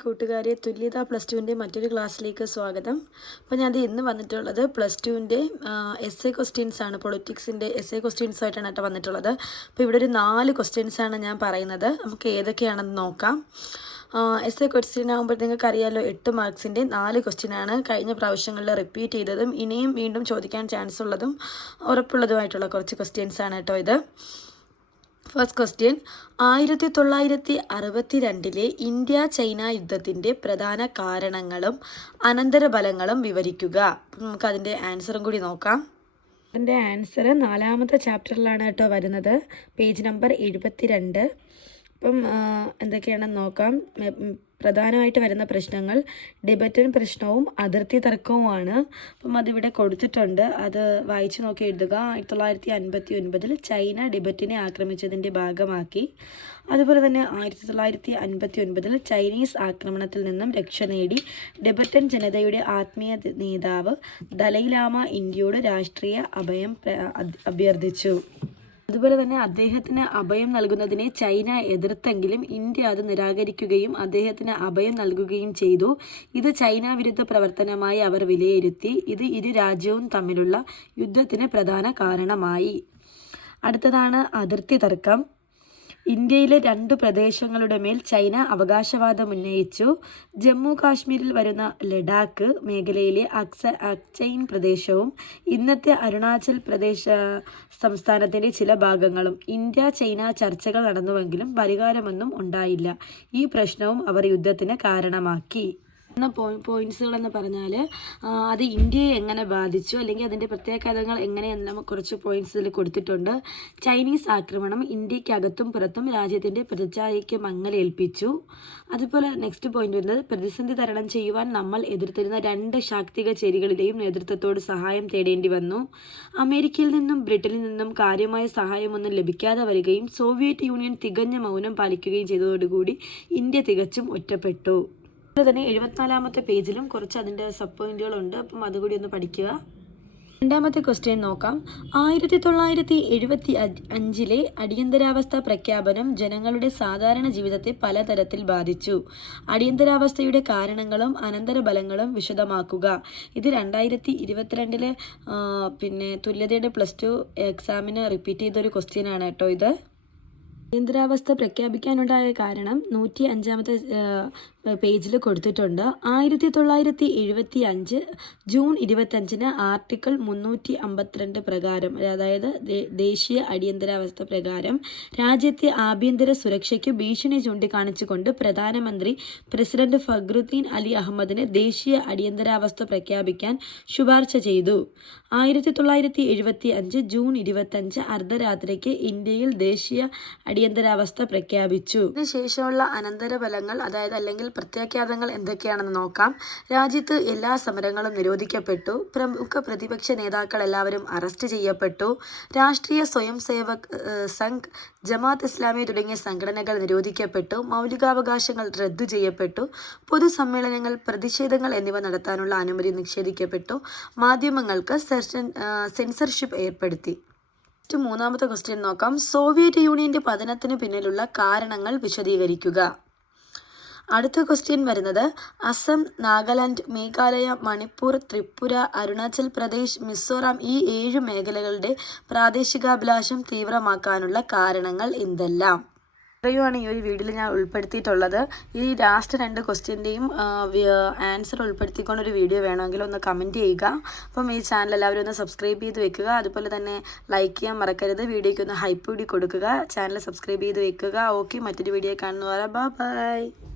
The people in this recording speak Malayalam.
കൂട്ടുകാരെ തുല്യത പ്ലസ് ടുവിന്റെ മറ്റൊരു ക്ലാസ്സിലേക്ക് സ്വാഗതം. അപ്പോൾ ഞാനത് ഇന്ന് വന്നിട്ടുള്ളത് പ്ലസ് ടുവിന്റെ എസ് എ ക്വസ്റ്റ്യൻസ് ആണ്. പൊളിറ്റിക്സിന്റെ എസ് എ ക്വസ്റ്റ്യൻസ് ആയിട്ടാണ് കേട്ടോ വന്നിട്ടുള്ളത്. അപ്പോൾ ഇവിടെ ഒരു നാല് ക്വസ്റ്റ്യൻസ് ആണ് ഞാൻ പറയുന്നത്. നമുക്ക് ഏതൊക്കെയാണെന്ന് നോക്കാം. എസ് എ ക്വസ്റ്റ്യൻ ആകുമ്പോൾ നിങ്ങൾക്ക് അറിയാമല്ലോ എട്ട് മാർക്സിന്റെ നാല് ക്വസ്റ്റ്യൻ ആണ് കഴിഞ്ഞ പ്രാവശ്യങ്ങളിൽ റിപ്പീറ്റ് ചെയ്തതും ഇനിയും വീണ്ടും ചോദിക്കാൻ ചാൻസ് ഉള്ളതും ഉറപ്പുള്ളതുമായിട്ടുള്ള കുറച്ച് ക്വസ്റ്റ്യൻസ് ആണ് കേട്ടോ ഇത്. ഫസ്റ്റ് ക്വസ്റ്റ്യൻ ആയിരത്തി തൊള്ളായിരത്തി അറുപത്തി രണ്ടിലെ ഇന്ത്യ ചൈന യുദ്ധത്തിന്റെ പ്രധാന കാരണങ്ങളും അനന്തരഫലങ്ങളും വിവരിക്കുക. അപ്പം നമുക്ക് അതിന്റെ ആൻസറും കൂടി നോക്കാം. അതിന്റെ ആൻസർ നാലാമത്തെ ചാപ്റ്ററിലാണ് കേട്ടോ വരുന്നത്. പേജ് നമ്പർ എഴുപത്തി അപ്പം എന്തൊക്കെയാണെന്ന് നോക്കാം. പ്രധാനമായിട്ട് വരുന്ന പ്രശ്നങ്ങൾ ഡിബറ്റൻ പ്രശ്നവും അതിർത്തി തർക്കവുമാണ്. അപ്പം അതിവിടെ കൊടുത്തിട്ടുണ്ട്. അത് വായിച്ചു നോക്കി എഴുതുക. ആയിരത്തി തൊള്ളായിരത്തി അൻപത്തി ഒൻപതിൽ ചൈന ഡിബറ്റിനെ ആക്രമിച്ചതിന്റെ ഭാഗമാക്കി. അതുപോലെ തന്നെ ആയിരത്തി തൊള്ളായിരത്തി അൻപത്തി ഒൻപതിൽ ചൈനീസ് ആക്രമണത്തിൽ നിന്നും രക്ഷ നേടി ടിബറ്റൻ ജനതയുടെ ആത്മീയ നേതാവ് ദലൈലാമ ഇന്ത്യയോട് രാഷ്ട്രീയ അഭയം അഭ്യർത്ഥിച്ചു. അതുപോലെ തന്നെ അദ്ദേഹത്തിന് അഭയം നൽകുന്നതിനെ ചൈന എതിർത്തെങ്കിലും ഇന്ത്യ അത് നിരാകരിക്കുകയും അദ്ദേഹത്തിന് അഭയം നൽകുകയും ചെയ്തു. ഇത് ചൈന വിരുദ്ധ പ്രവർത്തനമായി അവർ വിലയിരുത്തി. ഇത് ഇരു രാജ്യവും തമ്മിലുള്ള യുദ്ധത്തിന് പ്രധാന കാരണമായി. അടുത്തതാണ് അതിർത്തി തർക്കം. ഇന്ത്യയിലെ രണ്ട് പ്രദേശങ്ങളുടെ മേൽ ചൈന അവകാശവാദം ഉന്നയിച്ചു. ജമ്മു കാശ്മീരിൽ വരുന്ന ലഡാക്ക് മേഖലയിലെ അക്സ അക്ചൈൻ പ്രദേശവും ഇന്നത്തെ അരുണാചൽ പ്രദേശ സംസ്ഥാനത്തിന്റെ ചില ഭാഗങ്ങളും ഇന്ത്യ ചൈന ചർച്ചകൾ നടന്നുവെങ്കിലും പരിഹാരമൊന്നും ഉണ്ടായില്ല. ഈ പ്രശ്നവും അവർ യുദ്ധത്തിന് കാരണമാക്കി. പോയിന്റ്സുകൾ എന്ന് പറഞ്ഞാൽ അത് ഇന്ത്യയെ എങ്ങനെ ബാധിച്ചു അല്ലെങ്കിൽ അതിന്റെ പ്രത്യേകതകൾ എങ്ങനെയെന്ന് കുറച്ച് പോയിന്റ്സ് ഇതിൽ കൊടുത്തിട്ടുണ്ട്. ചൈനീസ് ആക്രമണം ഇന്ത്യക്കകത്തും പുറത്തും രാജ്യത്തിന്റെ പ്രതിച്ഛായയ്ക്ക് മങ്ങലേൽപ്പിച്ചു അതുപോലെ നെക്സ്റ്റ് പോയിന്റ് വരുന്നത് പ്രതിസന്ധി തരണം ചെയ്യുവാൻ നമ്മൾ എതിർത്തിരുന്ന രണ്ട് ശാക്തിക ചേരികളിലെയും നേതൃത്വത്തോട് സഹായം തേടേണ്ടി വന്നു. അമേരിക്കയിൽ നിന്നും ബ്രിട്ടനിൽ നിന്നും കാര്യമായ സഹായമൊന്നും ലഭിക്കാതെ വരികയും സോവിയറ്റ് യൂണിയൻ തികഞ്ഞ മൗനം പാലിക്കുകയും ചെയ്തതോടുകൂടി ഇന്ത്യ തികച്ചും ഒറ്റപ്പെട്ടു. അതുപോലെ തന്നെ എഴുപത്തിനാലാമത്തെ പേജിലും കുറച്ച് അതിന്റെ സബ് പോയിന്റുകളുണ്ട്. അപ്പം അതുകൂടി ഒന്ന് പഠിക്കുക. രണ്ടാമത്തെ ക്വസ്റ്റ്യൻ നോക്കാം. ആയിരത്തി തൊള്ളായിരത്തി എഴുപത്തി അഞ്ചിലെ അടിയന്തരാവസ്ഥ പ്രഖ്യാപനം ജനങ്ങളുടെ സാധാരണ ജീവിതത്തെ പലതരത്തിൽ ബാധിച്ചു. അടിയന്തരാവസ്ഥയുടെ കാരണങ്ങളും അനന്തരഫലങ്ങളും വിശദമാക്കുക. ഇത് രണ്ടായിരത്തി ഇരുപത്തിരണ്ടിലെ പിന്നെ തുല്യതയുടെ പ്ലസ് ടു എക്സാമിന് റിപ്പീറ്റ് ചെയ്തൊരു ക്വസ്റ്റ്യൻ ആണ് കേട്ടോ ഇത്. അടിയന്തരാവസ്ഥ പ്രഖ്യാപിക്കാനുണ്ടായ കാരണം നൂറ്റി അഞ്ചാമത്തെ പേജിൽ കൊടുത്തിട്ടുണ്ട്. ആയിരത്തി തൊള്ളായിരത്തി എഴുപത്തി അഞ്ച് ജൂൺ ഇരുപത്തഞ്ചിന് ആർട്ടിക്കിൾ മുന്നൂറ്റി അമ്പത്തിരണ്ട് പ്രകാരം അതായത് ദേശീയ അടിയന്തരാവസ്ഥ പ്രകാരം രാജ്യത്തെ ആഭ്യന്തര സുരക്ഷയ്ക്ക് ഭീഷണി ചൂണ്ടിക്കാണിച്ചുകൊണ്ട് പ്രധാനമന്ത്രി പ്രസിഡന്റ് ഫഖ്രുദ്ദീൻ അലി അഹമ്മദിന് ദേശീയ അടിയന്തരാവസ്ഥ പ്രഖ്യാപിക്കാൻ ശുപാർശ ചെയ്തു. ആയിരത്തി തൊള്ളായിരത്തി എഴുപത്തി അഞ്ച് ജൂൺ ഇരുപത്തഞ്ച് അർദ്ധരാത്രിക്ക് ഇന്ത്യയിൽ ദേശീയ അടിയന്തരാവസ്ഥ പ്രഖ്യാപിച്ചു. ഇതിനുശേഷമുള്ള അനന്തരഫലങ്ങൾ അതായത് അല്ലെങ്കിൽ പ്രത്യാഘാതങ്ങൾ എന്തൊക്കെയാണെന്ന് നോക്കാം. രാജ്യത്ത് എല്ലാ സമരങ്ങളും നിരോധിക്കപ്പെട്ടു. പ്രമുഖ പ്രതിപക്ഷ നേതാക്കൾ എല്ലാവരും അറസ്റ്റ് ചെയ്യപ്പെട്ടു. രാഷ്ട്രീയ സ്വയം സേവക് സംഘ് ജമാത്ത് ഇസ്ലാമി തുടങ്ങിയ സംഘടനകൾ നിരോധിക്കപ്പെട്ടു. മൗലികാവകാശങ്ങൾ റദ്ദു ചെയ്യപ്പെട്ടു. പൊതുസമ്മേളനങ്ങൾ പ്രതിഷേധങ്ങൾ എന്നിവ നടത്താനുള്ള അനുമതി നിഷേധിക്കപ്പെട്ടു. മാധ്യമങ്ങൾക്ക് സെൻസർഷിപ്പ് ഏർപ്പെടുത്തി. മൂന്നാമത്തെ ക്വസ്റ്റ്യൻ നോക്കാം. സോവിയറ്റ് യൂണിയന്റെ പതനത്തിന് പിന്നിലുള്ള കാരണങ്ങൾ വിശദീകരിക്കുക. അടുത്ത ക്വസ്റ്റ്യൻ വരുന്നത് അസം നാഗാലാൻഡ് മേഘാലയ മണിപ്പൂർ ത്രിപുര അരുണാചൽ പ്രദേശ് മിസോറാം ഈ ഏഴ് മേഖലകളുടെ പ്രാദേശികാഭിലാഷം തീവ്രമാക്കാനുള്ള കാരണങ്ങൾ എന്തെല്ലാം? ഇത്രയുമാണ് ഈ ഒരു വീഡിയോയിൽ ഞാൻ ഉൾപ്പെടുത്തിയിട്ടുള്ളത്. ഈ ലാസ്റ്റ് രണ്ട് ക്വസ്റ്റ്യന്റെയും ആൻസർ ഉൾപ്പെടുത്തിക്കൊണ്ട് ഒരു വീഡിയോ വേണമെങ്കിൽ ഒന്ന് കമന്റ് ചെയ്യുക. അപ്പം ഈ ചാനൽ എല്ലാവരും ഒന്ന് സബ്സ്ക്രൈബ് ചെയ്ത് വെക്കുക. അതുപോലെ തന്നെ ലൈക്ക് ചെയ്യാൻ മറക്കരുത്. വീഡിയോയ്ക്ക് ഒന്ന് ഹൈപ്പ് കൂടി കൊടുക്കുക. ചാനൽ സബ്സ്ക്രൈബ് ചെയ്ത് വെക്കുക. ഓക്കെ മറ്റൊരു വീഡിയോ കാണുന്നവരെ ബൈ ബൈ